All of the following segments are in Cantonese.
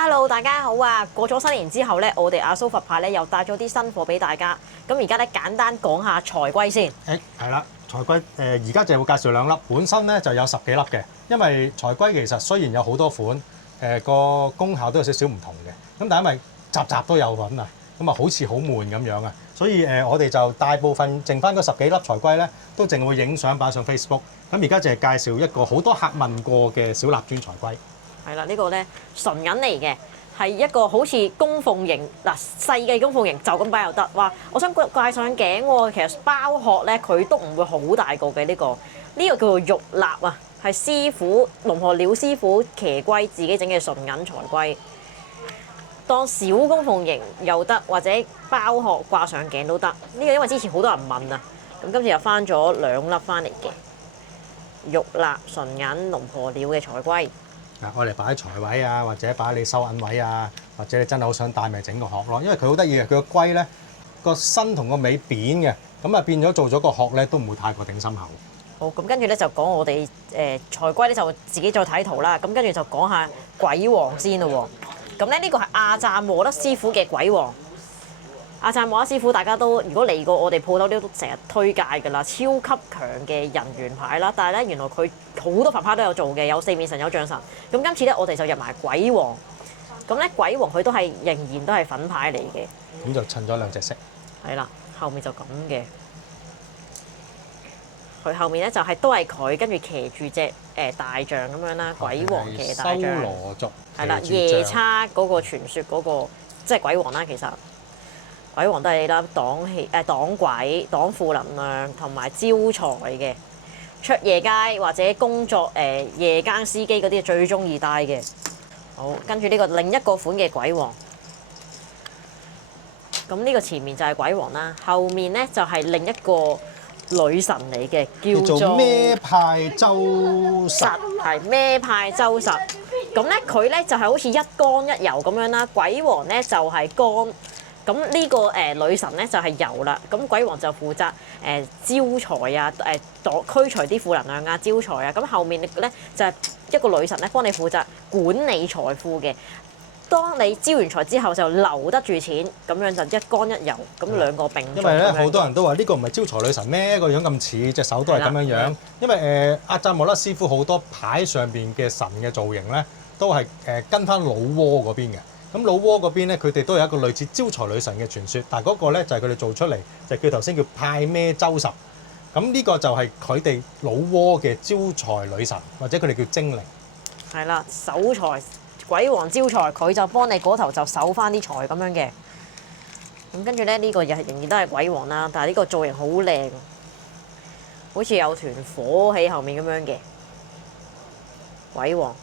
Hello，大家好啊！過咗新年之後咧，我哋阿蘇佛牌咧又帶咗啲新貨俾大家。咁而家咧簡單講下財龜先。係啦，財龜而家就會介紹兩粒，本身咧就有10幾粒嘅。因為財龜其實雖然有好多款，個功效都有少少唔同嘅。咁但係因為集集都有份啊，咁啊好似好悶咁樣啊，所以我哋就大部分剩翻嗰10幾粒財龜咧，都淨會影相擺上 Facebook。咁而家就係介紹一個好多客問過嘅小蠟磚財龜。係啦，呢個咧純銀嚟嘅，係一個好似供奉型嗱細嘅供奉型，就咁擺又得。哇！我想掛上頸喎，其實包殼咧佢都唔會好大個嘅呢個。呢個叫做玉蠟啊，係師傅龍河鳥師傅騎龜自己整嘅純銀財龜，當小供奉型又得，或者包殼掛上頸都得。呢個因為之前好多人問啊，咁今次又翻咗2粒翻嚟嘅玉蠟純銀龍河鳥嘅財龜。嗱，我哋擺喺財位啊，或者擺喺你收銀位啊，或者你真係好想戴咪整個殼咯，因為佢好得意嘅，佢個龜咧個身同個尾扁嘅，咁啊變咗做咗個殼咧都唔會太過頂心口。好，咁跟住咧就講我哋財龜咧就自己再睇圖啦，咁跟住就講下鬼王先咯喎。咁咧呢個係阿贊摩德師傅嘅鬼王。阿贊摩德師傅大家都如果嚟過我哋鋪頭都成日推介㗎啦，超級強嘅人緣牌啦。但係咧原來佢好多佛牌都有做嘅，有4面神有象神。咁今次咧我哋就入埋鬼王。咁咧鬼王佢都係仍然都係粉牌嚟嘅。咁就襯咗2隻色。係啦，後面就咁嘅。佢後面咧就係都係佢跟住騎住隻大象咁樣啦，鬼王騎大象。修羅族。係啦，夜叉嗰個傳說嗰個即係鬼王啦，其實。鬼王都係啦，擋鬼、擋負能量同埋招財嘅，出夜街或者工作夜間司機嗰啲最中意戴嘅。好，跟住呢個另一個款嘅鬼王，咁呢個前面就係鬼王啦，後面咧就係另一個女神嚟嘅，叫做咩派周實，係咩派周實。咁咧佢咧就係好似一乾一油咁樣啦，鬼王咧就係乾。咁呢個女神咧就係油啦，咁鬼王就負責招財啊，驅除啲負能量啊，招財啊。咁後面咧就係一個女神咧幫你負責管理財富嘅。當你招完財之後就留得住錢，咁樣就一乾一油，咁兩個並重。因為咧好多人都話呢個唔係招財女神咩？個樣咁似，隻手都係咁樣樣。因為阿贊摩德師傅好多牌上邊嘅神嘅造型咧，都係跟翻老撾嗰邊嘅。咁老撾嗰邊咧，佢哋都有一個類似招財女神嘅傳說，但係嗰個咧就係佢哋做出嚟，就叫頭先叫派咩周實。咁呢個就係佢哋老撾嘅招財女神，或者佢哋叫精靈。係啦，守財鬼王招財，佢就幫你嗰頭就守翻啲財咁樣嘅。咁跟住咧，呢個又係仍然都係鬼王啦，但係呢個造型好靚，好似有團火喺後面咁樣嘅鬼王。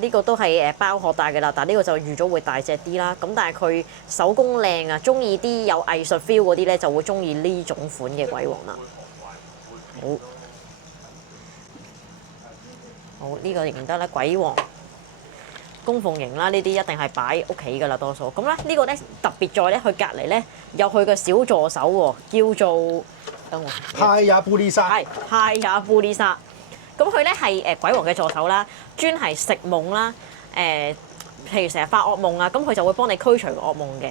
呢個都係包殼大嘅啦，但係呢個就預咗會大隻啲啦。咁但係佢手工靚啊，中意啲有藝術 feel 嗰啲咧，就會中意呢種款嘅鬼王啦。好，呢個認得咧，鬼王供奉型啦，呢啲一定係擺屋企噶啦，多數。咁咧呢個咧特別在咧，佢隔離咧有佢個小助手喎，叫做等我派亞布利沙。係派亞布利沙。咁佢咧係鬼王嘅助手啦，專係食夢啦，譬如成日發惡夢啊，咁佢就會幫你驅除惡夢嘅。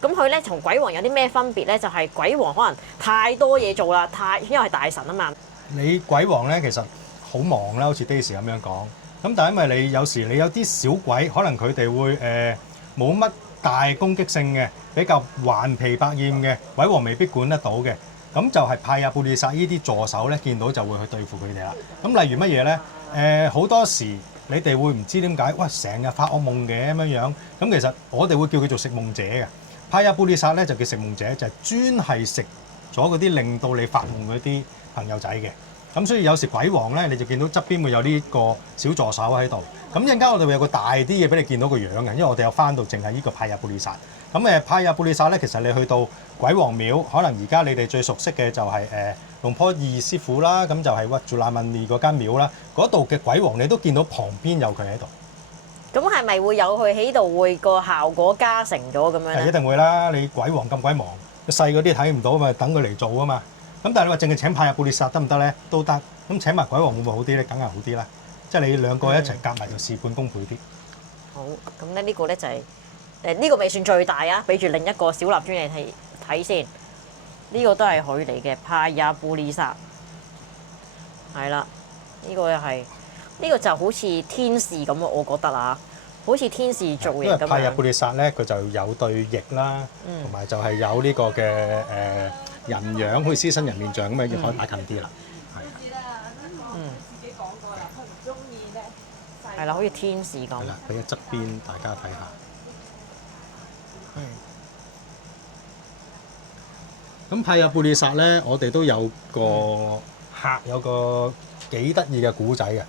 咁佢咧同鬼王有啲咩分別咧？就係鬼王可能太多嘢做啦，因為係大神啊嘛。你鬼王咧其實好忙啦，好似 Daisy 咁樣講。咁但係因為你有時你有啲小鬼，可能佢哋會冇乜大攻擊性嘅，比較頑皮百厭嘅，鬼王未必管得到嘅。咁就係派亞布利薩呢啲助手咧，見到就會去對付佢哋啦。咁例如乜嘢咧？好多時你哋會唔知點解，哇！成日發惡夢嘅咁樣樣。咁其實我哋會叫佢做食夢者嘅。派亞布利薩咧就叫食夢者，就係專係食咗嗰啲令到你發夢嗰啲朋友仔嘅。咁所以有時鬼王咧，你就見到側邊會有呢個小助手喺度。咁一陣間我哋會有個大啲嘢俾你見到個樣嘅，因為我哋有翻到淨係呢個派亞布利薩。咁派亞布利薩咧，其實你去到鬼王廟，可能而家你哋最熟悉嘅就係龍坡二師傅啦，咁就係屈住納文尼嗰間廟啦。嗰度嘅鬼王你都見到旁邊有佢喺度。咁係咪會有佢喺度會個效果加成咗咁樣咧？係一定會啦！你鬼王咁鬼忙，細嗰啲睇唔到咪等佢嚟做啊嘛。咁但係你話淨係請派亞布利薩得唔得咧？都得。咁請埋鬼王會唔會好啲咧？梗係好啲啦。即係你兩個一齊夾埋就事半功倍啲。好，咁咧呢個咧就係呢個未算最大啊，俾住另一個小蠟磚嚟睇先。呢個都係佢嚟嘅派亞布利薩，係啦，呢個又係呢個就好似天使咁啊，我覺得啊，好似天使造型咁樣。因為派亞布利薩咧，佢就有對翼啦，同埋就係有呢個嘅人樣，好似獅身人面像咁樣，亦可以擺近啲啦。係啦，好似天使咁。係啦，俾喺側邊大家睇下。咁派亞布利薩咧，我哋都有個客有個幾得意嘅古仔嘅。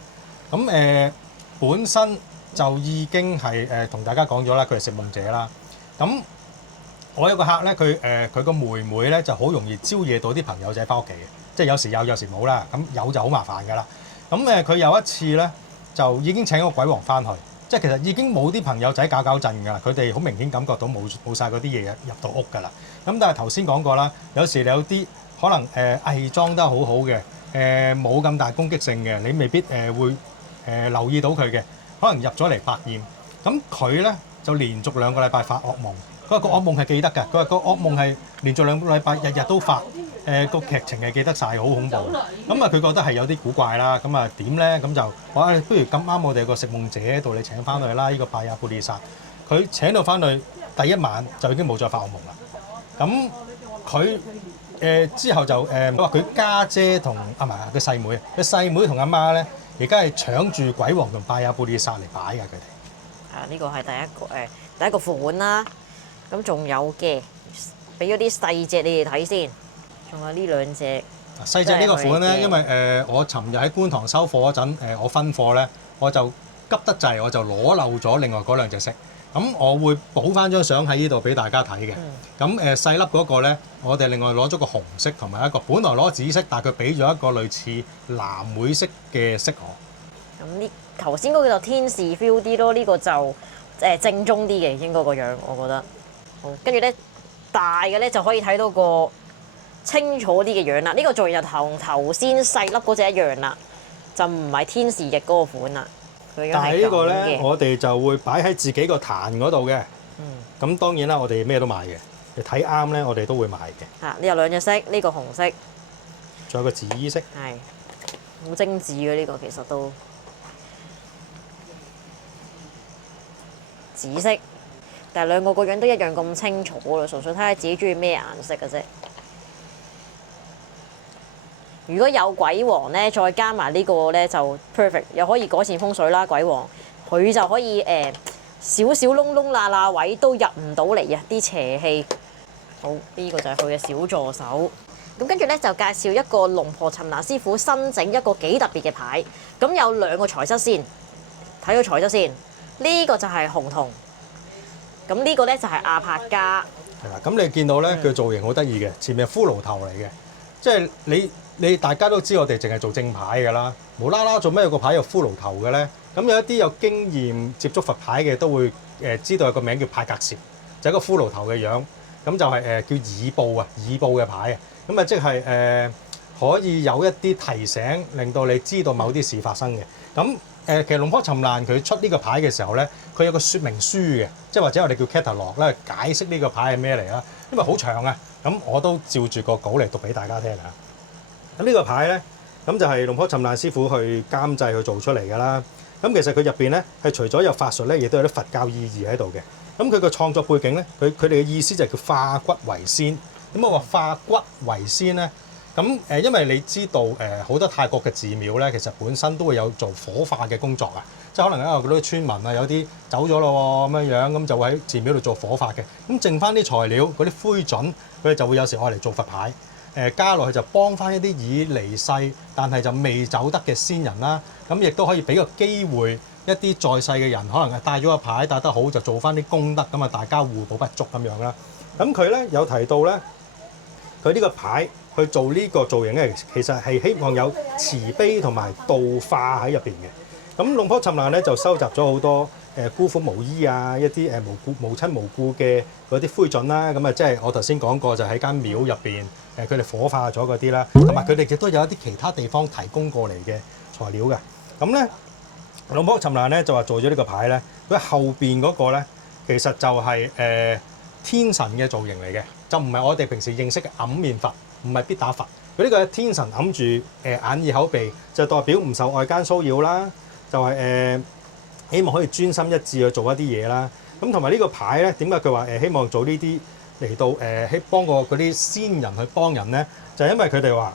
咁本身就已經係同大家講咗啦，佢係食夢者啦。咁我有個客咧，佢個妹妹咧就好容易招惹到啲朋友仔翻屋企嘅，即係有時有，有時冇啦。咁有就好麻煩㗎啦。咁佢有一次咧，就已經請個鬼王翻去，即係其實已經冇啲朋友仔搞震㗎啦。佢哋好明顯感覺到冇晒嗰啲嘢入到屋㗎啦。咁但係頭先講過啦，有時你有啲可能偽裝得好好嘅，冇咁大攻擊性嘅，你未必會留意到佢嘅，可能入咗嚟百厭。咁佢咧就連續2個禮拜發噩夢，佢話個噩夢係記得㗎，佢話個噩夢係連續2個禮拜日日都發，個劇情係記得晒，好恐怖。咁啊佢覺得係有啲古怪啦，咁啊點咧？咁就話不如咁啱我哋有個食夢者到你請翻去啦，呢個派亞布利薩，佢請到翻去第一晚就已經冇再發噩夢啦。咁佢之後就佢話佢家姐同唔係佢細妹同阿媽咧，而家係搶住鬼王同派亞布利薩嚟擺㗎佢哋。呢個係第一個款啦。咁仲有嘅，俾咗啲細隻你哋睇先。仲有呢兩隻。細隻呢個款咧，因為我尋日喺觀塘收貨嗰陣，我分貨咧，我就急得滯，我就攞漏咗另外嗰兩隻色。咁我會補翻張相喺呢度俾大家睇嘅。咁細粒嗰個咧，我哋另外攞咗個紅色同埋一個，本來攞紫色，但係佢俾咗一個類似藍莓色嘅色我。咁呢頭先嗰個就天使 feel 啲咯，呢個就正宗啲嘅應該個樣，我覺得。好，跟住咧大嘅咧就可以睇到個清楚啲嘅樣啦。呢個造型就同頭先細粒嗰隻一樣啦，就唔係天使翼嗰個款啦。但係呢個咧，我哋就會擺喺自己個壇嗰度嘅。咁當然啦，我哋咩都賣嘅，你睇啱咧，我哋都會賣嘅。呢有兩隻色，呢個紅色，仲有個紫色。係好精緻嘅呢個，其實都紫色，但係兩個個樣都一樣咁清楚啦，純粹睇下自己中意咩顏色嘅啫。如果有鬼王咧，再加埋呢個咧就 perfect，又可以改善風水啦。鬼王佢就可以少少窿窿罅罅位都入唔到嚟啊！啲邪氣。好，呢個就係佢嘅小助手。咁跟住咧就介紹一個龍婆尋蘭師傅新整一個幾特別嘅牌。咁有2個材質先，睇個材質先。呢個就係紅銅，咁呢個咧就係亞柏加。係啦，咁你見到咧佢造型好得意嘅，前面係骷髏頭嚟嘅，即係你大家都知我哋淨係做正牌㗎啦，無啦啦做咩有個牌有骷髏頭嘅咧？咁有一啲有經驗接觸佛牌嘅都會知道有個名叫派格攝，就係一個骷髏頭嘅樣，咁就係叫耳報啊，耳報嘅牌啊，咁啊即係可以有一啲提醒，令到你知道某啲事發生嘅。咁其實龍婆尋蘭佢出呢個牌嘅時候咧，佢有個說明書嘅，即係或者我哋叫 catalog 咧，解釋呢個牌係咩嚟啦。因為好長啊，咁我都照住個稿嚟讀俾大家聽啊。咁呢個牌咧，咁就係龍婆尋蘭師傅去監製去做出嚟㗎啦。咁其實佢入邊咧係除咗有法術咧，亦都有啲佛教意義喺度嘅。咁佢個創作背景咧，佢哋嘅意思就係叫化骨為仙。點解話化骨為仙咧？咁因為你知道好多泰國嘅寺廟咧，其實本身都會有做火化嘅工作啊，即係可能嗰啲村民啊，有啲走咗咯咁樣，咁就會喺寺廟度做火化嘅。咁剩翻啲材料，嗰啲灰燼，佢哋就會有時愛嚟做佛牌。加落去就幫翻一啲已離世但係就未走得嘅先人啦。咁亦都可以俾個機會一啲在世嘅人，可能係帶咗個牌帶得好，就做翻啲功德，咁啊大家互補不足咁樣啦。咁佢咧有提到咧，佢呢個牌去做呢個造型咧，其實係希望有慈悲同埋度化喺入邊嘅。咁龍婆尋蘭咧就收集咗好多孤苦無依啊，一啲無親無故嘅嗰啲灰燼啦。咁啊即係我頭先講過，就喺間廟入邊佢哋火化咗嗰啲啦，同埋佢哋亦都有一啲其他地方提供過嚟嘅材料嘅。咁咧龍婆尋難咧就話做咗呢個牌咧，佢後邊嗰個咧其實就係、天神嘅造型嚟嘅，就唔係我哋平時認識嘅揞面佛，唔係必打佛。佢呢個天神揞住眼耳口鼻，就代表唔受外間騷擾啦，就係、希望可以專心一致去做一啲嘢啦。咁同埋呢個牌咧，點解佢話希望做呢啲嚟到希幫過嗰啲先人去幫人咧？就係、因為佢哋話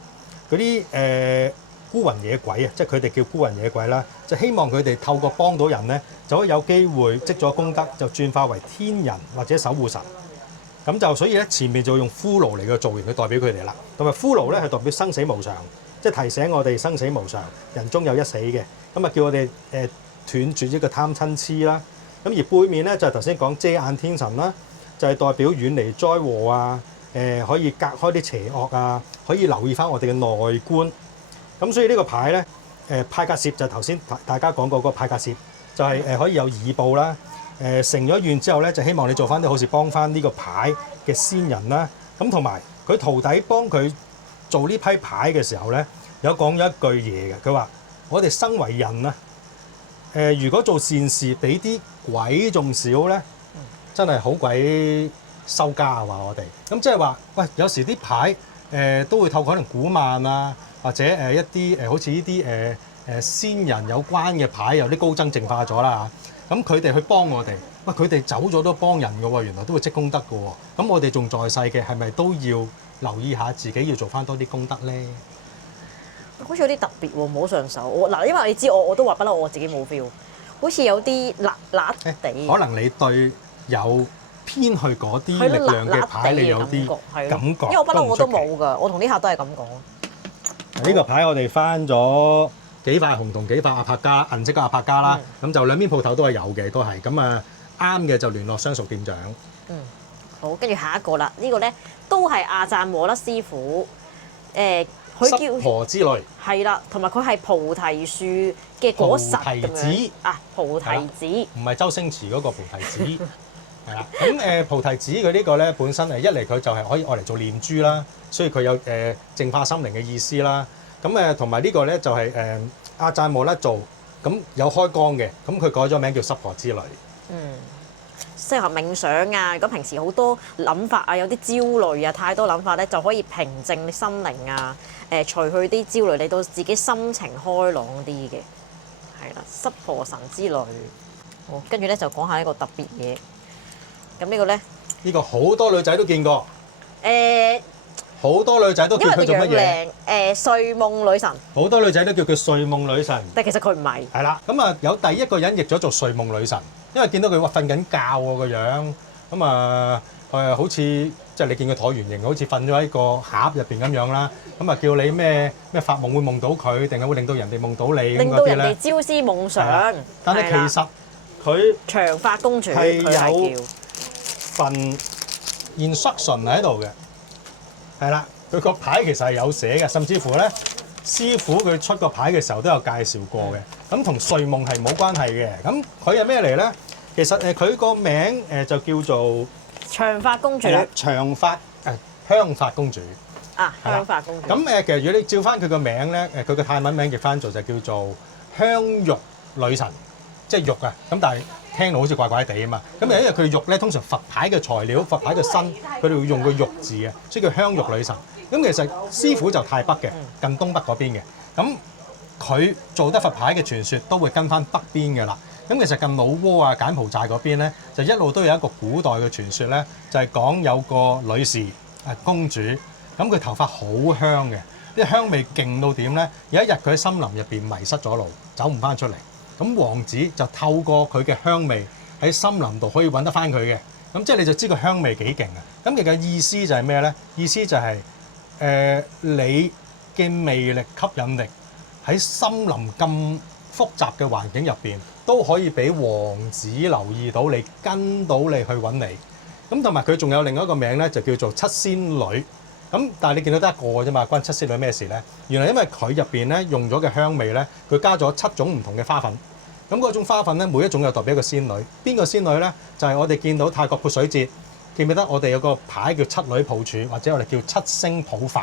嗰啲孤魂野鬼啊，即係佢哋叫孤魂野鬼啦，就希望佢哋透過幫到人咧，就可以有機會積咗功德，就轉化為天人或者守護神。咁就所以咧，前面就用骷髏嚟嘅造型去代表佢哋啦。同埋骷髏咧係代表生死無常，即係提醒我哋生死無常，人終有一死嘅。咁啊叫我哋斷絕呢個貪嗔痴啦。咁而背面咧就係頭先講遮眼天神啦，就係代表遠離災禍啊，可以隔開啲邪惡啊，可以留意翻我哋嘅內觀。咁所以呢個牌咧，派格攝就頭先大家講過嗰個派格攝，就係可以有耳報啦。成咗願之後咧，就希望你做翻啲好事，幫翻呢個牌嘅先人啦。咁同埋佢徒弟幫佢做呢批牌嘅時候咧，有講咗一句嘢嘅，佢話：我哋生為人啊，如果做善事比啲鬼仲少咧，真係好鬼收家啊！話我哋咁即係話，喂，有時啲牌都會透過可能古曼啊，或者一啲好似呢啲先人有關嘅牌，有啲高僧淨化咗啦。咁佢哋去幫我哋，喂，佢哋走咗都幫人嘅喎，原來都會積功德嘅喎。咁我哋仲在世嘅，係咪都要留意下自己要做翻多啲功德咧？好似有啲特別喎，摸上手。嗱，因為你知我都話不嬲，我自己冇 feel，好似有啲辣地。可能你對有偏去嗰啲力量嘅牌，你有啲感覺。因為我不嬲我都冇㗎，我同啲客都係咁講。呢個牌我哋翻咗幾塊紅同幾塊阿帕加銀色嘅阿帕加啦，咁就兩邊鋪頭都係有嘅，都係咁啊，啱嘅就聯絡相熟店長。好，跟住下一個啦，呢個咧都係阿贊和啦師傅，佢叫濕婆之類，係啦，同埋佢係菩提樹嘅果實咁樣菩提子啊，菩提子唔係周星馳嗰個菩提子，係啦。咁菩提子佢呢個咧本身一嚟佢就係可以愛嚟做念珠啦，所以佢有淨化心靈嘅意思啦。咁同埋呢個咧就係阿贊冇得做，咁有開光嘅，咁佢改咗名叫濕婆之類。適合冥想啊！如果平時好多諗法啊，有啲焦慮啊，太多諗法咧，就可以平靜你心靈啊，除去啲焦慮，令到自己心情開朗啲嘅。係啦，濕婆神之類。好，跟住咧就講下一個特別嘢。咁呢個咧？呢個好多女仔都見過。好多女仔都叫佢做乜嘢？睡夢女神。好多女仔都叫佢睡夢女神。但其實佢唔係。係啦，咁啊有第一個人譯咗做睡夢女神，因為見到佢瞓緊覺喎個樣，咁啊好似即係你見佢橢圓形，好似瞓咗喺個盒入邊咁樣啦。咁啊叫你咩發夢會夢到佢，定係會令到人哋夢到你咁嗰啲咧？令到人哋朝思夢想。但係其實佢長髮公主係有份 instruction 喺度嘅。係啦，佢個牌其實係有寫嘅，甚至乎咧，師傅佢出個牌嘅時候都有介紹過嘅。咁同睡夢係冇關係嘅。咁佢係咩嚟咧？其實佢個名就叫做長髮公主。長髮香髮公主。啊，香髮公主。咁其實如果你照翻佢個名咧，佢個泰文名譯翻做就叫做香玉女神，即係玉啊。咁但係聽到好似怪怪地啊嘛，咁因為佢玉咧通常佛牌嘅材料、佛牌嘅身，佢哋會用個玉字嘅，所以叫香玉女神。咁其實師傅就泰北嘅，近東北嗰邊嘅。咁佢做得佛牌嘅傳說都會跟翻北邊嘅啦。咁其實近老撾啊、柬埔寨嗰邊咧，就一路都有一個古代嘅傳說咧，就係講有個女士公主，咁佢頭髮好香嘅，啲香味勁到點咧？有一日佢喺森林入邊迷失咗路，走唔翻出嚟。咁王子就透過佢嘅香味喺森林度可以揾得翻佢嘅，咁即係你就知個香味幾勁啊！咁其實意思就係咩咧？意思就係、你嘅魅力吸引力喺森林咁複雜嘅環境入邊，都可以俾王子留意到你，跟到你去揾你。咁同埋佢仲有另外一個名咧，就叫做七仙女。咁但係你見到得一個啫嘛，關七仙女咩事咧？原來因為佢入邊咧用咗嘅香味咧，佢加咗7種唔同嘅花粉。咁嗰種花粉咧，每一種又代表一個仙女。邊個仙女咧？就係我哋見到泰國潑水節，記唔記得我哋有個牌叫七女抱柱，或者我哋叫七星抱幡，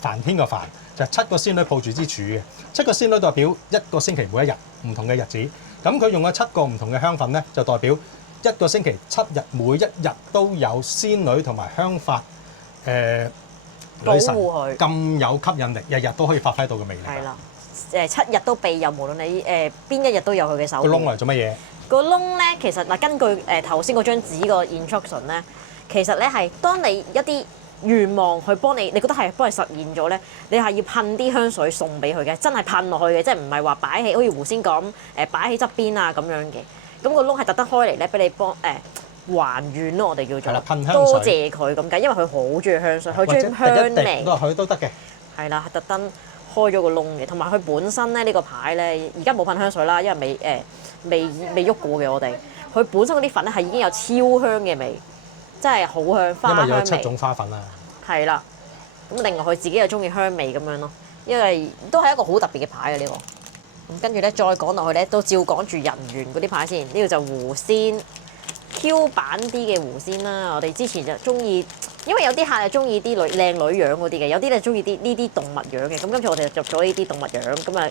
梵天個梵就係7個仙女抱住之柱嘅。7個仙女代表一個星期每一日唔同嘅日子。咁佢用咗7個唔同嘅香粉咧，就代表一個星期7日，每一日都有仙女同埋香髮女神咁有吸引力，日日都可以發揮到嘅魅力。係啦，7日都庇佑，無論你邊一日都有佢嘅手。個窿嚟做乜嘢？個窿咧，其實嗱，根據頭先嗰張紙個 instruction 咧，其實咧係當你一啲願望去幫你，你覺得係幫你實現咗咧，你係要噴啲香水送俾佢嘅，真係噴落去嘅，即係唔係話擺喺好似狐仙咁擺喺側邊啊咁樣嘅。咁個窿係特登開嚟咧，俾你幫還願咯，我哋叫做噴香水多謝佢咁解，因為佢好中意香水，佢中意香味。佢都得嘅。係啦，係特登開咗個窿嘅，同埋佢本身咧呢個牌咧，而家冇噴香水啦，因為未喐過嘅我哋。佢本身嗰啲粉咧係已經有超香嘅味，真係好香，花香味。因為有7種花粉啊。係啦，咁另外佢自己又中意香味咁樣咯，因為都係一個好特別嘅牌啊呢個。咁跟住咧再講落去咧，都照講住人緣嗰啲牌先。呢個就狐仙 Q 版啲嘅狐仙啦。我哋之前就中意，因為有啲客係中意啲靚女樣嗰啲嘅，有啲咧中意啲呢啲動物樣嘅。咁今次我哋就入咗呢啲動物樣，咁啊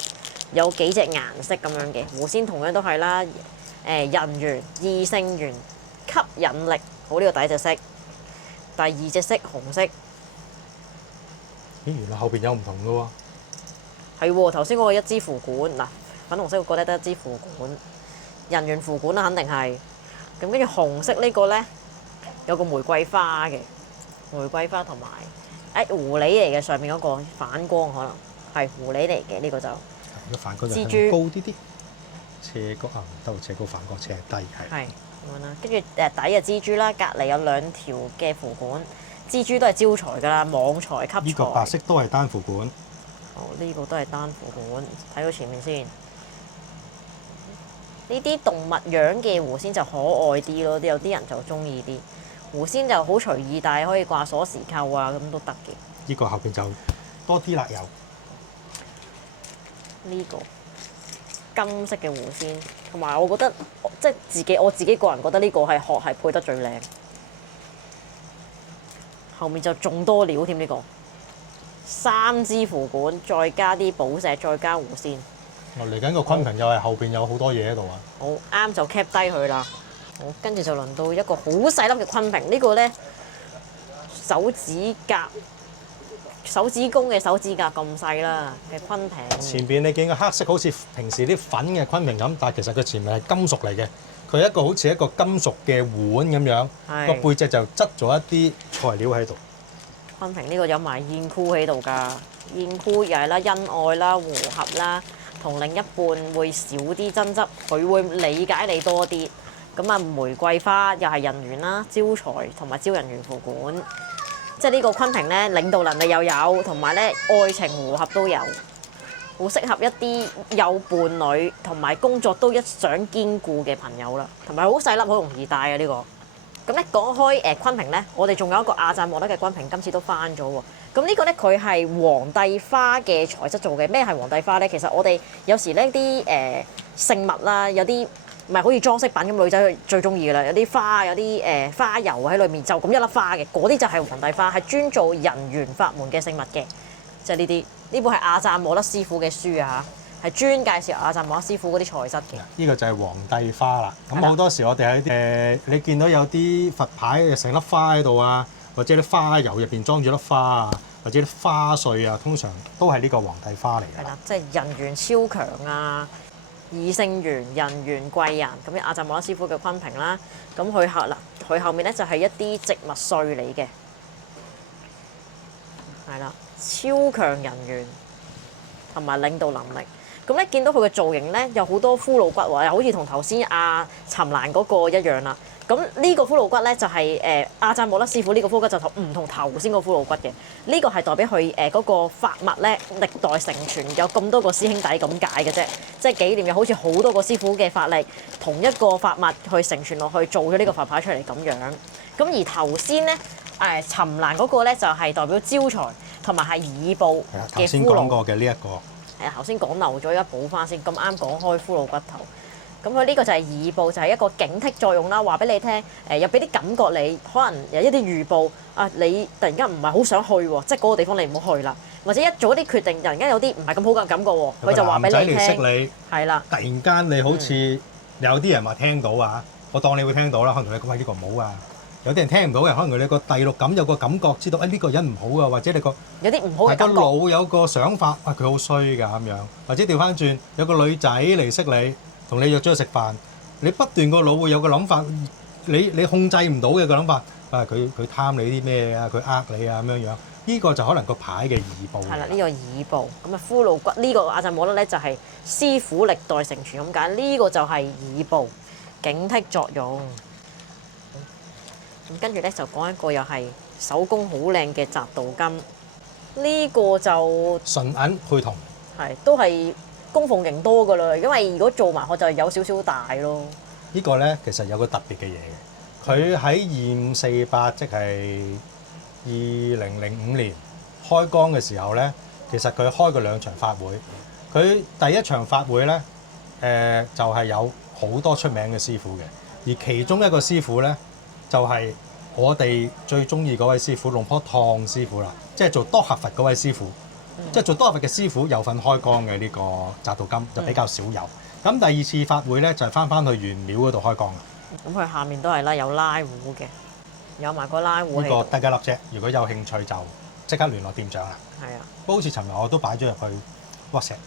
有幾隻顏色咁樣嘅狐仙，同樣都係啦。人緣、異性緣、吸引力，好，呢個第一隻色。第二隻色紅色。咦，原來後邊有唔同嘅喎。係喎，頭先嗰個一支符管嗱，粉紅色嗰個咧得一支符管，人緣符管啦，肯定係。咁跟住紅色呢個咧有個玫瑰花嘅，玫瑰花同埋狐狸嚟嘅，上面嗰個反光可能係狐狸嚟嘅呢個就。個反光就蜘蛛高啲啲，斜角啊唔得，斜高反光斜低係。係咁樣啦，跟住底嘅蜘蛛啦，隔離有2條嘅符管，蜘蛛都係招財㗎啦，網財吸財。呢個白色都係單符管。呢個都係單符管，睇到前面先。呢啲動物樣嘅狐仙就可愛啲咯，有啲人就中意啲。狐仙就好隨意，但係可以掛鎖匙扣啊，咁都得嘅。呢個後邊就多啲啦，有呢個金色嘅狐仙，同埋我覺得即係我自己個人覺得呢個係殼係配得最靚。後面就仲多料添呢個。3支符管，再加啲寶石，再加狐仙。嚟緊個昆平又係後邊有好多嘢喺度啊！好啱就 cap 低佢啦。好，跟住就輪到一個好細粒嘅昆平，呢個咧手指公嘅手指甲咁細啦嘅昆平。前邊你見個黑色好似平時啲粉嘅昆平咁，但係其實佢前面係金屬嚟嘅。佢一個好似一個金屬嘅碗咁樣，個背脊就側咗一啲材料喺度。昆平呢個有埋燕箍喺度㗎，燕箍又係啦，恩愛啦，和合啦，同另一半會少啲爭執，佢會理解你多啲。咁啊，玫瑰花又係人緣啦，招財同埋招人緣符管，即係呢個昆平咧，領導能力又有，同埋咧愛情和合都有，好適合一啲有伴侶同埋工作都一想兼顧嘅朋友啦，同埋好細粒，好容易帶啊呢個。咁咧講開昆平咧，我哋仲有一個亞贊莫德嘅昆平，今次都翻咗喎。咁呢個咧佢係皇帝花嘅材質做嘅。咩係皇帝花咧？其實我哋有時呢啲聖物啦，有啲唔係好似裝飾品咁，女仔最中意嘅啦。有啲花，有啲花油喺裏面，就咁一粒花嘅，嗰啲就係皇帝花，係專做人緣法門嘅聖物嘅。即係呢啲，呢本係亞贊莫德師傅嘅書啊，係專介紹亞贊莫德師傅嗰啲材質嘅。呢個就係皇帝花啦。咁好多時我哋喺你見到有啲佛牌成粒花喺度啊，或者啲花油入邊裝住粒花啊，或者啲花碎啊，通常都係呢個皇帝花嚟嘅。係啦，即係人緣超強啊，異性緣、人緣貴人。咁亞贊莫德師傅嘅昆平啦，咁佢後面咧就係一啲植物碎嚟嘅，係啦，超強人緣同埋領導能力。咁咧見到佢嘅造型咧，有好多骷髏骨喎，又好似同頭先阿尋蘭嗰個一樣啦。咁呢個骷髏骨咧就係亞贊莫德師傅呢個骷髏骨就唔同頭先個骷髏骨嘅。呢個係代表佢嗰個法物咧歷代承傳，有咁多個師兄弟咁解嘅啫，即係紀念又好似好多個師傅嘅法力，同一個法物去承傳落去做咗呢個佛牌出嚟咁樣。咁而頭先咧尋蘭嗰個咧就係代表招財同埋係耳部嘅骷髏。頭先講過嘅呢一個。頭先講漏咗，而家補翻先。咁啱講開骷髏骨頭，咁佢呢個就係耳部，就係一個警惕作用啦。話俾你聽，又俾啲感覺你，可能有一啲預報啊，你突然間唔係好想去喎，即係嗰個地方你唔好去啦。或者一做一啲決定，突然間有啲唔係咁好嘅感覺喎，佢就話俾你男仔嚟識聽，你，係啦，突然間你好似有啲人話聽到啊，我當你會聽到啦，可能同你講喂呢個唔好啊。有啲人聽唔到嘅，可能你個第六感有個感覺，知道呢個人唔好啊，或者你個有啲唔好嘅個感覺。腦有個想法，哇佢好衰㗎咁樣，或者調翻轉有個女仔嚟識你，同你約咗去食飯，你不斷個腦會有個諗法，你控制唔到嘅個諗法，啊佢貪你啲咩啊，佢呃你啊咁樣樣，呢個就可能個牌嘅二步。係啦，呢個二步咁啊，骷髏骨呢個阿陣冇得咧，就係師傅歷代承傳咁解。呢個就係二步警惕作用。咁跟住咧就講一個又係手工好靚嘅擲道金，呢個就純銀配銅，係都係供奉型多噶啦，因為如果做埋我就有少少大咯。呢個咧其實有個特別嘅嘢嘅，佢喺2548即係2005年開光嘅時候咧，其實佢開過2場法會。佢第一場法會咧，就係有好多出名嘅師傅嘅，而其中一個師傅咧就係我哋最中意嗰位師傅龍坡燙師傅啦，即係做多合佛嗰位師傅，即係做多合佛嘅師傅有份開光嘅呢個擲道金就比較少有。咁第二次法會咧就係翻去元廟嗰度開光啦。咁佢下面都係啦，有拉壺嘅，有埋個拉壺呢個喺度。得一粒啫，如果有興趣就即刻聯絡店長啦。係啊，不過好似尋日我都擺咗入去 WhatsApp。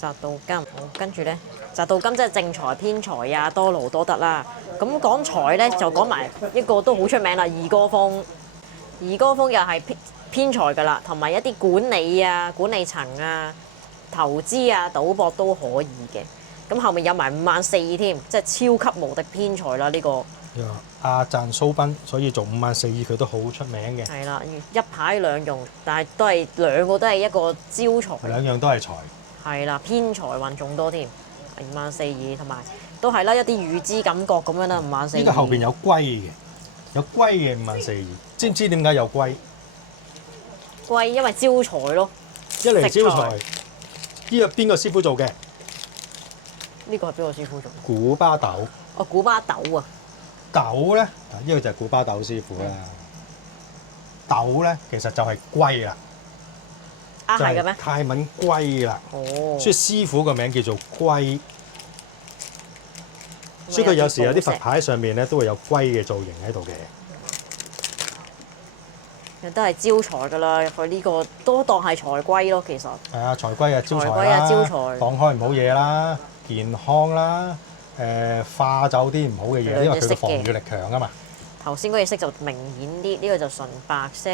擲道金，好跟住咧，擲道金即係正財、偏財啊，多勞多得啦。咁講財咧，就講埋一個都好出名啦，二哥峰。二哥峰又係偏財㗎啦，同埋一啲管理啊、管理層啊、投資啊、賭博都可以嘅。咁後面有埋54,000添，即係超級無敵偏財啦！呢、個阿贊蘇賓，所以做54,000佢都好出名嘅。係啦，一牌兩用，但係都係兩個都係一個招財。兩樣都係財。係啦，偏財運仲多添，54,000同埋都係啦，一啲預知感覺咁樣啦，54,000。呢個後邊有龜嘅，有龜嘅54,000，知唔知點解有龜？貴，因為招財咯。一嚟招食財，財呢個邊個師傅做嘅？呢個係邊個師傅做？古巴豆。哦，古巴豆啊！豆咧，呢個就係古巴豆師傅啦。豆咧其實就係龜啦，啊，係嘅咩？泰文龜啦。哦。所以師傅個名叫做龜，所以佢有時有啲佛牌上面咧都會有龜嘅造型喺度嘅。都係招財㗎啦，佢呢個都當係財龜咯，其實。係啊，財龜啊，招財財龜啊招財放開唔好嘢啦，健康啦，化走啲唔好嘅嘢，因為佢個防禦力強啊嘛。頭先嗰隻色就明顯啲，呢個就純白色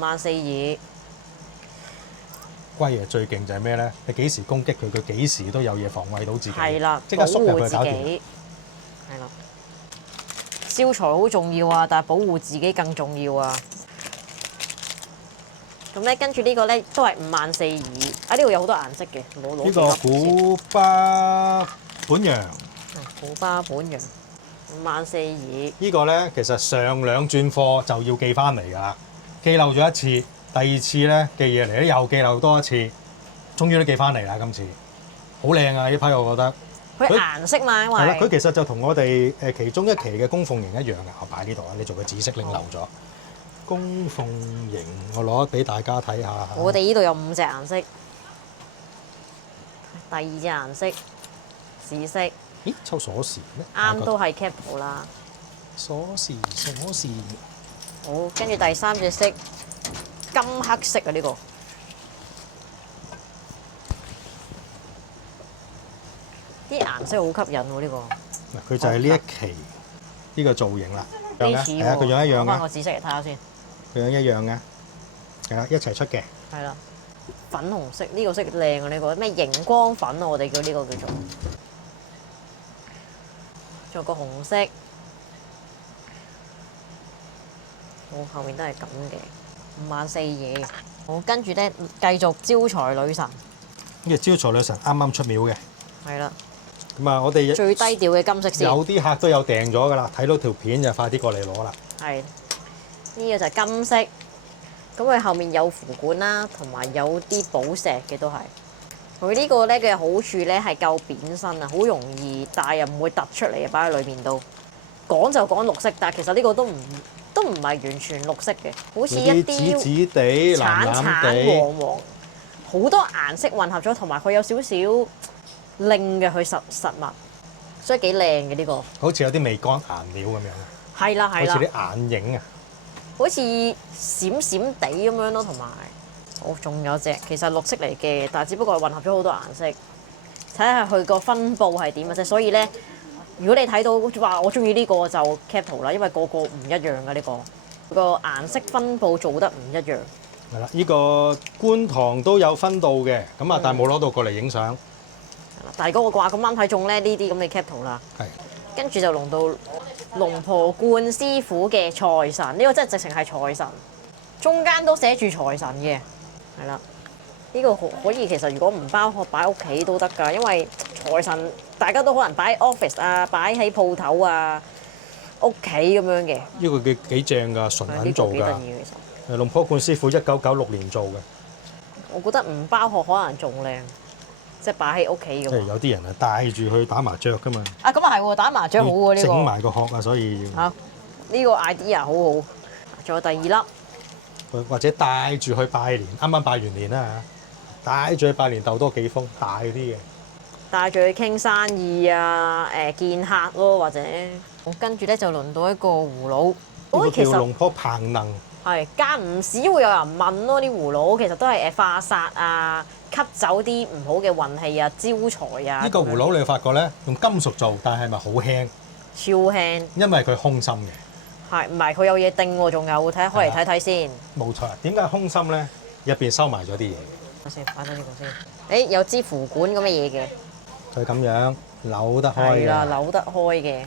，54,000。龜啊最勁就係咩咧？你幾時攻擊佢，佢幾時都有嘢防衞到自己。係啦，即刻保護自縮入去搞掂。己。係啦，招財好重要啊，但係保護自己更重要啊。咁咧，跟住呢個咧都係54,000。啊，呢度有好多顏色嘅，攞呢個古巴本羊。古巴本羊54,000。呢個咧其實上兩轉貨就要寄翻嚟㗎啦，寄漏咗一次，第二次咧寄嘢嚟咧又寄漏多一次，終於都寄翻嚟啦今次，好靚啊呢批我覺得。佢顏色嘛，因為係啦，佢其實就同我哋其中一期嘅供奉型一樣嘅，我擺呢度啊，你做個紫色拎漏咗。供奉型，我攞俾大家睇下。我哋呢度有5隻顏色，第二隻顏色紫色，咦，抽鎖匙咩？啱都係 cap 啦。鎖匙。好，跟住第三隻色金黑色啊，呢個啲顏色好吸引喎，呢個嗱，佢就係呢一期呢個造型啦。呢似係啊，佢樣一樣嘅。攞翻個紫色嚟睇下先。佢樣一樣嘅，係啦，一齊出嘅。係啦，粉紅色呢個色靚啊！呢個咩熒光粉啊，我哋叫呢個叫做。仲有個紅色，好，後面都係咁嘅，54,000。好，跟住咧繼續招財女神。呢個招財女神啱啱出廟嘅。係啦。咁啊，我哋最低調嘅金色先。有啲客都有訂咗㗎啦，睇到條片就快啲過嚟攞啦。係。呢個就係金色，咁佢後面有符管啦，同埋有啲寶石嘅都係。佢呢個咧嘅好處咧係夠扁身啊，好容易，但係又唔會突出嚟啊，擺喺裏面都。講就講綠色，但係其實呢個都唔都唔係完全綠色嘅，好似一有啲啲紫紫地、藍藍地，黃黃，好多顏色混合咗，同埋佢有少少令嘅佢實物，所以幾靚嘅呢個。好似有啲未乾顏料咁樣，係啦係啦，好似啲眼影啊。好似閃閃地咁樣咯，同埋仲有隻其實綠色嚟嘅，但係只不過係混合咗好多顏色，睇下佢個分佈係點嘅啫。所以咧，如果你睇到話我中意呢個就 cap 圖啦，因為個個唔一樣嘅呢個個顏色分佈做得唔一樣。係啦，呢個觀塘都有分到嘅，咁啊，但係冇攞到過嚟影相。但係嗰個話咁啱睇中咧呢啲咁嘅 cap 圖啦，係跟住就輪到龍婆冠師傅嘅財神，呢個真係直情係財神，中間都寫住財神嘅，係啦。呢個可以其實如果唔包殼擺屋企都得㗎，因為財神大家都可能擺喺 office 啊，擺喺鋪頭啊、屋企咁樣嘅。呢個幾正㗎，純銀做㗎。幾得意嘅其實。龍婆冠師傅1996年做嘅。我覺得唔包殼可能仲靚，即係擺喺屋企咁。即係有啲人啊帶住去打麻雀㗎嘛。啊，咁啊係喎，打麻雀好喎呢個。整埋個殼啊，所以要。啊，呢個 idea 好好。仲有第二粒。或者帶住去拜年，啱啱拜完年啦嚇，帶住去拜年鬥多幾封大啲嘅，帶住去傾生意啊，見客咯，或者跟住咧就輪到一個葫蘆。呢個其實叫龍婆棒能，係間唔時會有人問咯，啲葫蘆其實都係化煞啊，吸走啲唔好嘅運氣啊，招財啊。呢個葫蘆你會發覺咧，用金屬做，但係咪好輕？超輕。因為佢空心嘅。係唔係佢有嘢定喎？仲有睇下開嚟睇睇先。冇錯，點解空心咧？入邊收埋咗啲嘢。我先擺低呢個先。誒有支符管咁嘅嘢嘅。就咁樣扭得開嘅。係啦，扭得開嘅。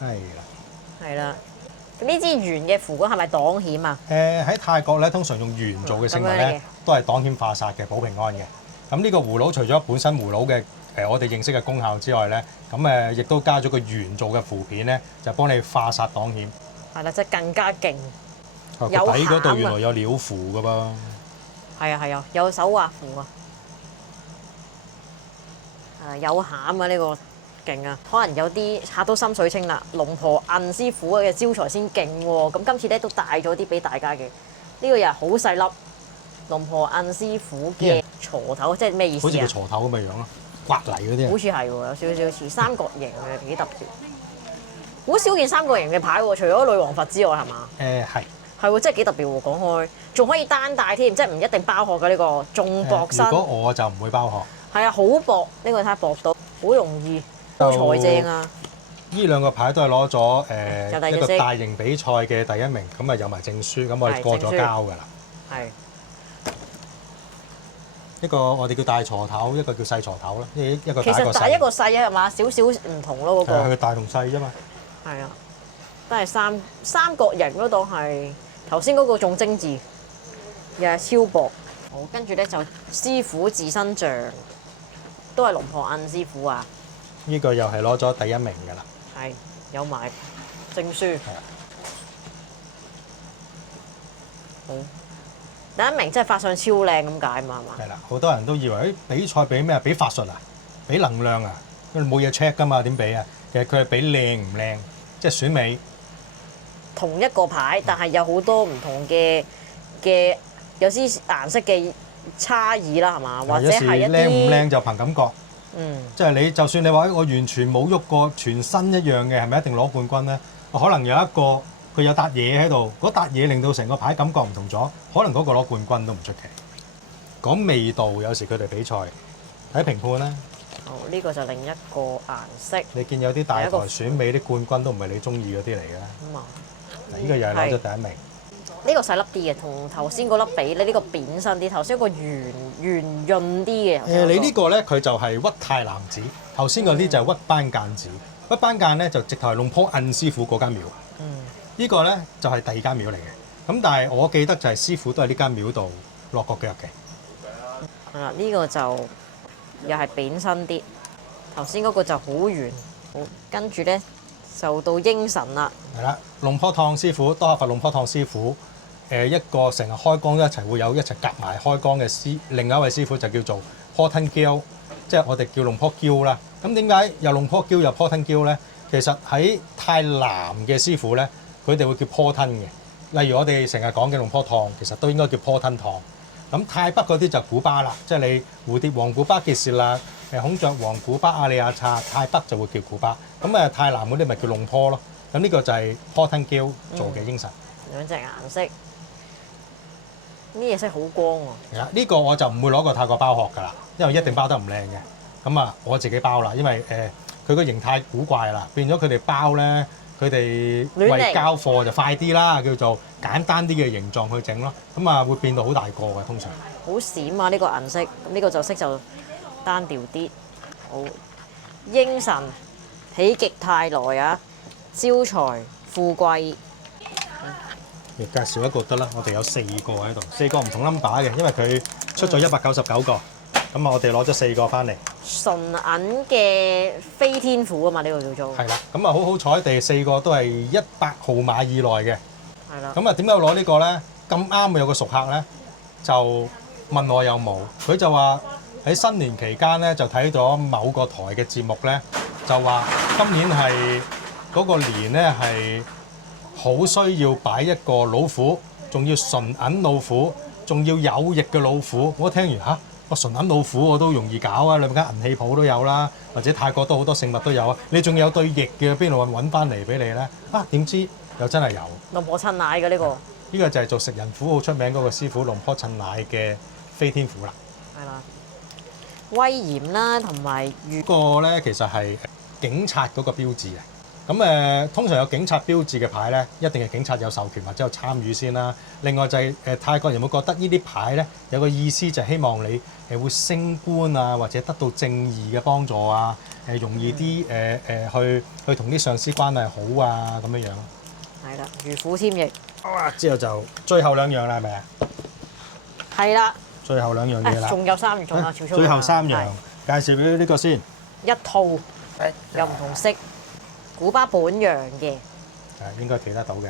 係啦。係啦。咁呢支圓嘅符管係咪擋險啊？喺泰國咧，通常用圓做嘅飾物咧咁樣嘅，都係擋險化煞嘅，保平安嘅。咁呢個葫蘆除咗本身葫蘆嘅我哋認識嘅功效之外咧，咁亦都加咗個圓做嘅符片咧，就幫你化煞擋險。係啦，即係更加勁。個有底嗰度餡啊原來有料符㗎噃。係啊係啊，有手畫符啊。有餡啊呢個勁啊！可能有啲嚇到心水清啦。龍婆銀師傅嘅招財先勁喎。咁今次咧都帶咗啲俾大家嘅。呢個又係好細粒。龍婆銀師傅嘅鋤頭，即係咩意思啊？好似個鋤頭咁嘅樣咯，刮泥嗰啲啊。好似係喎，有少少似三角形嘅，幾特別。好少見三角形嘅牌喎，除咗女王佛之外，係嘛？係。係喎，真係幾特別喎！講開，仲可以單帶添，即係唔一定包殼嘅呢個，仲薄身。如果我就唔會包殼。係啊，好薄，呢個睇下薄到，好容易，好財正啊！呢兩個牌都係攞咗一個有第二隻色大型比賽嘅第一名，咁啊有埋證書，咁我哋過咗交㗎啦。係。一個我哋叫大鋤頭，一個叫細鋤頭啦，一個其大一個細。實大一個細啊，係嘛？少少唔同咯，嗰個。係佢大同細啫嘛。係啊，都係三角形咯，當係頭先嗰個仲精緻，又係超薄。好，跟住咧就師傅自身像，都係龍婆印師傅啊。呢個又係攞咗第一名㗎啦。係有埋證書。好，第一名真係法相超靚咁解嘛，係嘛？係啦，好多人都以為比賽比咩啊？比法術啊？比能量啊？因為冇嘢 check 㗎嘛，點比啊？其實佢係比靚唔靚，即係選美。同一個牌，但係有好多唔同嘅有啲顏色嘅差異啦，係嘛？或者係一啲靚唔靚就憑感覺。嗯。即係你就算你話我完全冇喐過，全身一樣嘅，係咪一定攞冠軍咧？可能有一個佢有笪嘢喺度，嗰笪嘢令到成個牌感覺唔同咗，可能嗰個攞冠軍都唔出奇。講味道，有時佢哋比賽睇評判啦。好，呢個就另一個顏色。你見有啲大台選美啲冠軍都唔係你中意嗰啲嚟嘅。咁啊，呢個又係攞咗第一名。呢個細粒啲嘅，同頭先嗰粒比咧，呢個扁身啲，頭先個圓潤啲嘅。你呢個咧，佢就係屈太男子，頭先嗰啲就係屈班間子。屈班間咧就直頭係龍婆印師傅嗰間廟。呢個咧就係第二間廟嚟嘅。咁但係我記得就係師傅都係呢間廟度落過腳嘅。係啦，呢個就又係扁身啲，頭先嗰個就好圓。好，跟住咧就到英神啦。係啦，龍婆燙師傅，多克佛龍婆燙師傅。一個成日開光一齊會有一齊夾埋開光嘅另一位師傅就叫做 Porton Gill， 即係我哋叫龍婆嬌啦。咁點解又龍婆嬌又 Porton Gill 咧？其實喺泰南嘅師傅咧，佢哋會叫坡吞嘅。例如我哋成日講嘅龍坡燙，其實都應該叫坡吞燙。咁泰北嗰啲就古巴啦，即係你蝴蝶黃古巴結舌啦，孔雀黃古巴亞利亞叉，泰北就會叫古巴。咁泰南嗰啲咪叫龍坡咯。咁呢個就係坡吞椒做嘅鷹神。兩隻顏色，呢嘢色好光喎。係啊，呢個我就唔會攞個泰國包殼㗎啦，因為一定包得唔靚嘅。咁我自己包啦，因為佢個形態古怪啦，變咗佢哋包咧，佢哋為交貨就快啲啦，叫做簡單啲嘅形狀去整咯。會變到好大個嘅通常。好閃啊！呢個顏色，咁呢個就色就單調啲。好，鷹神喜極泰來啊！招財富貴。亦介紹一個得啦，我哋有4個喺度，4個唔同 number 嘅，因為佢出咗199個，我哋攞咗4個翻嚟。純銀嘅飛天虎啊嘛，呢個叫做。係啦，好好彩地4個都係100號碼以內嘅。係啦。點解要攞呢個咧？咁啱有個熟客咧，就問我有冇，佢就話喺新年期間咧就睇咗某個台嘅節目咧，就話今年係嗰個年咧係好需要擺一個老虎，仲要純銀老虎，仲要有翼嘅老虎。我聽完個純銀老虎我都容易搞啊！你間銀器鋪都有啦，或者泰國都好多聖物都有啊。你仲有對翼嘅，邊度揾翻嚟俾你咧？點知又真係有。龍婆襯奶嘅呢個。呢個就係做食人虎好出名嗰個師傅龍婆襯奶嘅飛天虎啦。係啦，威嚴啦，同埋呢個咧其實係警察嗰個標誌嘅。通常有警察標誌嘅牌咧，一定係警察有授權或者有參與先啦。另外就係泰國人會覺得呢啲牌咧有個意思，就係希望你會升官啊，或者得到正義嘅幫助啊，容易啲去同啲上司關係好啊咁樣樣。係啦，如虎添翼。之後就最後2樣啦，係咪啊？係啦。最後2樣嘢啦。仲有3樣，仲有潮出。最後3樣，介紹俾呢個先。一套有唔同色，古巴本羊嘅。應該企得到嘅。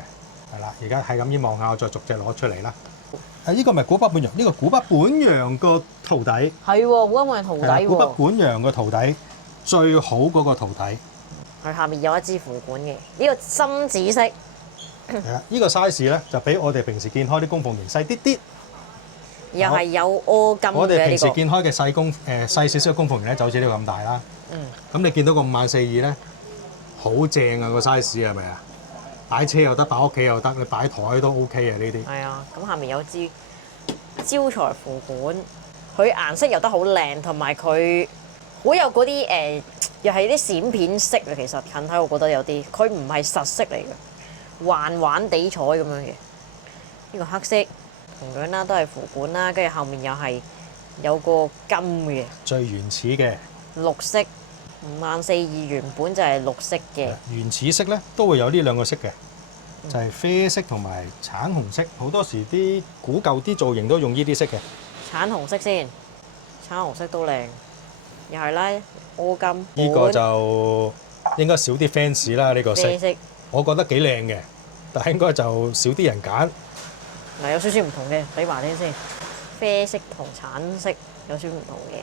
係啦，而家係咁依望下，我再逐隻攞出嚟啦。呢個咪古巴本羊，呢個古巴本羊個徒弟。係喎，古巴本羊徒弟喎。古巴本羊個徒弟最好嗰個徒弟。佢下面有一支符管嘅，呢個深紫色。呢個 size 咧就比我哋平時見開啲供奉型細啲啲，又係有柯金嘅呢個。我哋平時見開嘅細少少嘅供奉型咧，就好似呢個咁大啦。咁你見到個54200咧，好正啊個 size 係咪啊？擺車又得，擺屋企又得，你擺台都 OK 啊呢啲。係啊，咁下面有支招財符管，佢顏色又得好靚，同埋佢好有嗰啲又係啲閃片色啊。其實近睇我覺得有啲，佢唔係實色嚟嘅。環環地彩咁樣嘅，呢個黑色同樣啦，都係符管啦，跟住後面又係有個金嘅，最原始嘅綠色54200原本就係綠色嘅。原始色咧都會有呢2個色嘅，就係啡色同埋橙紅色。好多時啲古舊啲造型都用呢啲色嘅。橙紅色先，橙紅色都靚，又係啦，柯金。呢個就應該少啲 fans 啦，呢個色。我覺得幾靚嘅，但係應該就少啲人揀。嗱，有少少唔同嘅，俾埋啲先。啡色同橙色有少少唔同嘅。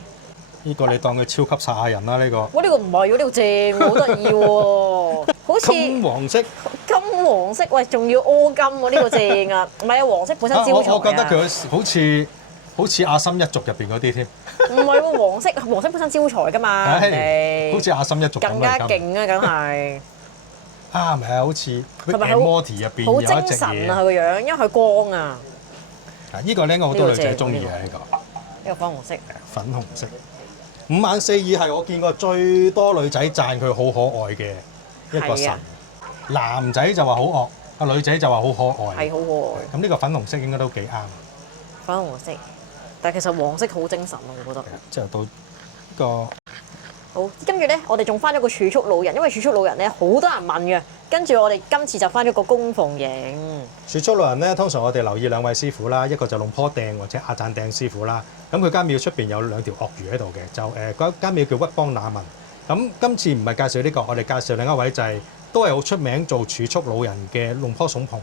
呢個你當佢超級殺下人啦，呢個。哇！呢個唔係喎，呢個正，好得意喎，好似金黃色。金黃色，喂，仲要柯金喎，呢個正啊！唔係啊，黃色本身招財啊。我覺得佢好似阿森一族入邊嗰啲添。唔係喎，黃色本身招財㗎嘛，好似阿森一族咁更加勁啊，梗係。唔係啊，好似同埋Morty入邊有一隻嘢。好精神啊！佢個樣，因為佢光啊。呢個咧，好多女仔中意啊！呢個。呢個粉紅色。粉紅色。54200係我見過最多女仔讚佢好可愛嘅一個神。男仔就話好惡，個女仔就話好可愛。係好可愛。咁呢個粉紅色應該都幾啱。粉紅色，但係其實黃色好精神啊！我覺得。之後到呢個。好，跟住咧，我哋仲翻咗個儲蓄老人，因為儲蓄老人咧好多人問嘅，跟住我哋今次就翻咗個供奉型。儲蓄老人咧，通常我哋留意2位師傅啦，一個就龍坡掟或者阿贊掟師傅啦。咁佢間廟出邊有2條鱷魚喺度嘅，就嗰間廟叫屈邦那文。咁今次唔係介紹呢個，我哋介紹另一位就係都係好出名做儲蓄老人嘅龍坡松蓬。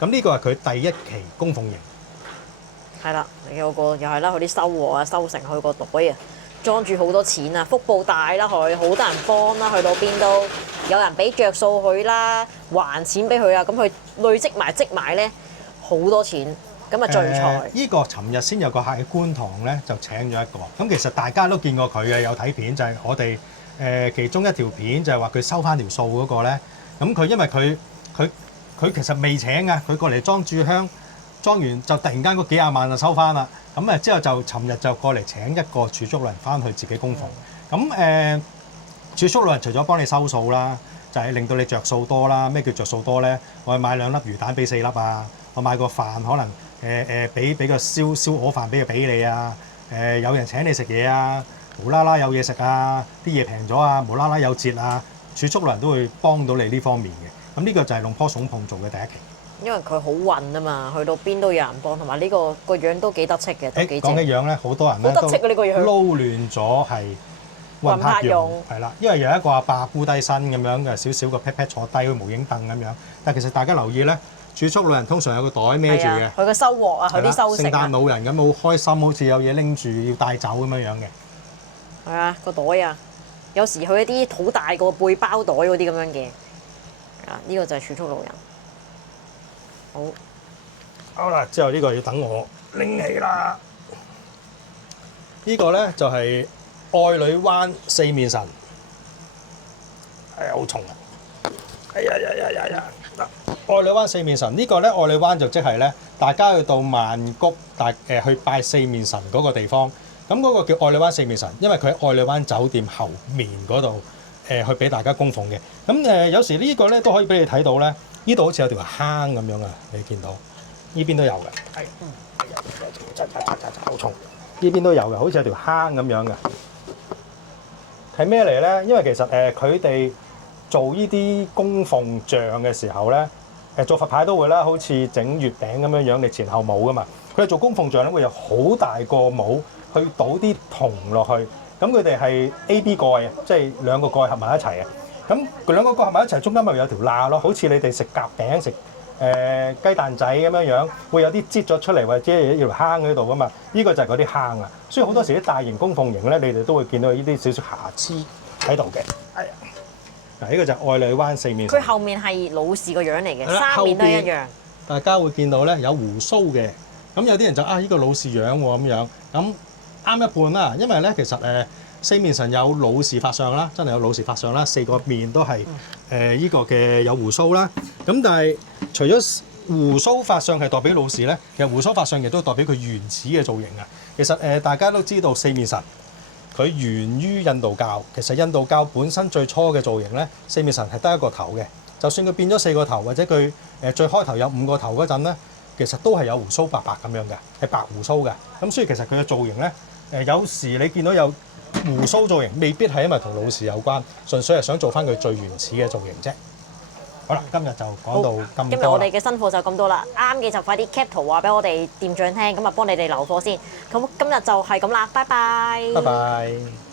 咁呢個係佢第1期供奉型。係啦，有個又係啦，佢啲收穫啊、收成佢個袋啊。裝住好多錢啊，福報大啦佢，好多人幫啦，去到邊都有人俾着數佢啦，還錢俾佢啊，咁佢累積埋咧好多錢，咁啊聚財。呢個尋日先有個客喺觀塘咧，就請咗一個。咁其實大家都見過佢嘅，有睇片就係我哋其中一條片就係話佢收翻條數嗰個咧。咁佢因為佢其實未請啊，佢過嚟裝炷香，裝完就突然間嗰幾廿萬就收翻啦。咁啊之後就尋日就過嚟請一個儲蓄老人翻去自己供奉。咁儲蓄老人除咗幫你收數啦，就係令到你着數多啦。咩叫着數多咧？我買2粒魚蛋俾4粒啊！我買個飯可能俾個燒鵝飯俾你啊！有人請你食嘢啊，無啦啦有嘢食啊，啲嘢平咗啊，無啦啦有折啊，儲蓄老人都會幫到你呢方面嘅。咁呢個就係龍坡筍碰做嘅第一期。因為佢好運啊嘛，去到邊都有人幫，同埋呢個樣都幾得戚嘅，都幾正。講起樣咧，好多人咧都好得戚啊！呢個樣撈亂咗係運拍用，係啦，因為有一個阿伯孤低身咁樣嘅，少少個 pat pat 坐低個無影凳咁樣。但係其實大家留意咧，儲蓄老人通常有個袋孭住嘅，佢個收穫啊，佢啲收成聖誕老人咁好開心，好似有嘢拎住要帶走咁樣樣嘅。係啊，個袋啊，有時佢一啲好大個背包袋嗰啲咁樣嘅。啊，呢個就係儲蓄老人。好啦，之後呢個要等我拎起啦。呢個咧就係愛女灣四面神，好重啊！嗱，愛女灣四面神呢個咧，愛女灣就即係咧，大家去到曼谷去拜四面神嗰個地方，咁嗰個叫愛女灣四面神，因為佢喺愛女灣酒店後面嗰度去俾大家供奉嘅。咁有時呢個咧都可以俾你睇到咧。呢度好似有條坑咁樣啊，你見到？呢邊都有嘅，係，好重。呢邊都有嘅，好似有條坑咁樣嘅。係咩嚟咧？因為其實佢哋做呢啲供奉像嘅時候咧，做佛牌都會啦，好似整月餅咁樣樣，你前後冇噶嘛。佢哋做供奉像咧會有好大個帽去倒啲銅落去，咁佢哋係 A、B 蓋啊，即係兩個蓋合埋一齊嘅。咁佢兩個蓋合埋一齊，中間咪有條罅咯，好似你哋食夾餅、食雞蛋仔咁樣樣，會有啲擠咗出嚟，或者有一條坑喺度噶嘛。呢個就係嗰啲坑啊。所以好多時啲大型供奉型咧，你哋都會見到呢啲少少瑕疵喺度嘅。係啊，嗱，呢個就係愛女灣四面神。佢後面係老士個樣嚟嘅，三面都一樣。大家會見到咧有胡鬚嘅，咁有啲人就呢個老士樣喎咁樣，咁啱一半啦。因為咧其實四面神有老士法相啦，真係有老士法相啦，四個面都係呢個嘅有胡鬚啦。咁但係除咗胡鬚法相係代表老士咧，其實胡鬚法相亦都代表佢原始嘅造型啊。其實大家都知道四面神佢源於印度教，其實印度教本身最初嘅造型咧，四面神係得一個頭嘅。就算佢變咗4個頭，或者佢最開頭有5個頭嗰陣咧，其實都係有胡鬚白白咁樣嘅，係白胡鬚嘅。咁所以其實佢嘅造型咧，有時你見到有胡鬚造型，未必係因為同老士有關，純粹係想做翻佢最原始嘅造型啫。好啦，今日就講到咁多啦。今日我哋嘅新貨就咁多啦，啱嘅就快啲 cap 圖話俾我哋店長聽，咁啊幫你哋留貨先。咁今日就係咁啦，拜拜。拜拜。